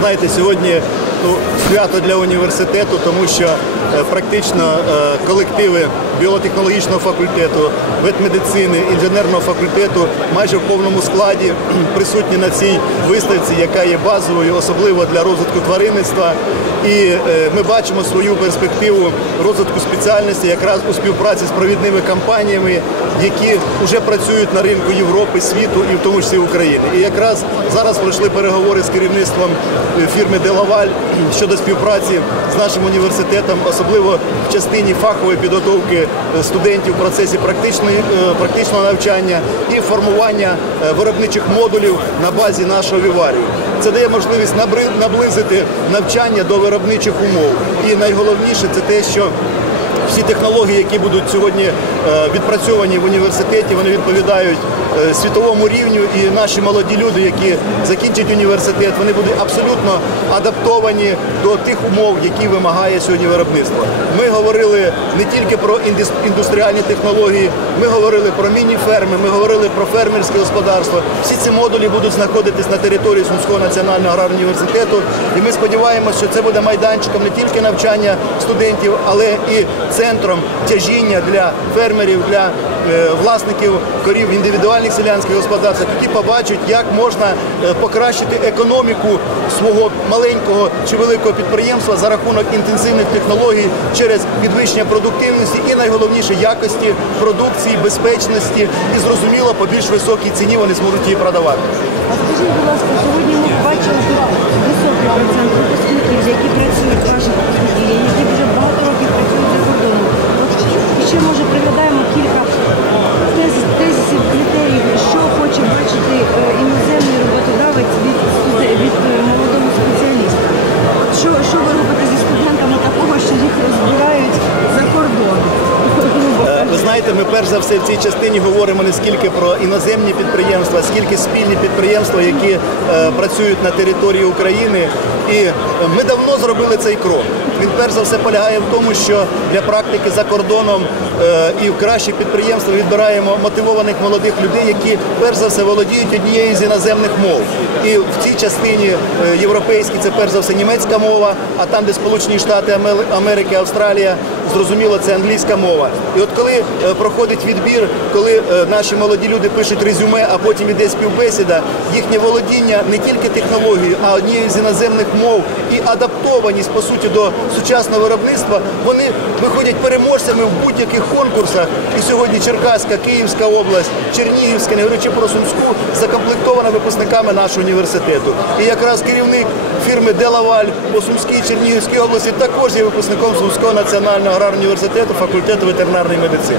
Знаєте, сьогодні ну, свято для університету, тому що практично е, колективи біотехнологічного факультету, ветмедицини, інженерного факультету майже в повному складі присутні на цій виставці, яка є базовою, особливо для розвитку тваринництва. І е, ми бачимо свою перспективу розвитку спеціальності якраз у співпраці з провідними компаніями, які вже працюють на ринку Європи, світу і в тому числі України. І якраз зараз пройшли переговори з керівництвом е, фірми Делаваль щодо співпраці з нашим університетом, особливо в частині фахової підготовки е, студентів в процесі е, практичного навчання і формування е, виробничих модулів на базі нашого віварію. Це дає можливість наблизити навчання до виробничих умов. І найголовніше це те, що всі технології, які будуть сьогодні відпрацьовані в університеті, вони відповідають е, світовому рівню. І наші молоді люди, які закінчать університет, вони будуть абсолютно адаптовані до тих умов, які вимагає сьогодні виробництво. Ми говорили не тільки про індустріальні технології, ми говорили про міні-ферми, ми говорили про фермерське господарство. Всі ці модулі будуть знаходитись на території Сумського національного аграрного університету. І ми сподіваємося, що це буде майданчиком не тільки навчання студентів, але і центром тяжіння для фермерів, для е, власників корів індивідуальних селянських господарств, які побачать, як можна е, покращити економіку свого маленького чи великого підприємства за рахунок інтенсивних технологій через підвищення продуктивності і найголовніше якості продукції, безпечності і зрозуміло по більш високій ціні вони зможуть її продавати. А скажіть, будь ласка, сьогодні ми тут високий процент От приглядаємо кілька тез- тезисів, критеріїв, знаєте, ми перш за все в цій частині говоримо не скільки про іноземні підприємства, скільки спільні підприємства, які е, працюють на території України. І е, ми давно зробили цей крок. Він перш за все полягає в тому, що для практики за кордоном е, і в кращих підприємствах відбираємо мотивованих молодих людей, які перш за все володіють однією з іноземних мов. І в цій частині е, європейській це перш за все німецька мова, а там, де Сполучені Штати Америки, Австралія, зрозуміло, це англійська мова. І от коли е, проходить відбір, коли е, наші молоді люди пишуть резюме, а потім іде співбесіда, їхнє володіння не тільки технологією, а однією з іноземних мов і адаптованість по суті до сучасного виробництва, вони виходять переможцями в будь-яких конкурсах. І сьогодні Черкаська, Київська область, Чернігівська, не говорячи про Сумську, закомплектована випускниками нашого університету. І якраз керівник фірми Делаваль по Сумській Чернігівській області також є випускником Сумського національного аграрного університету факультету ветеринарної медицини.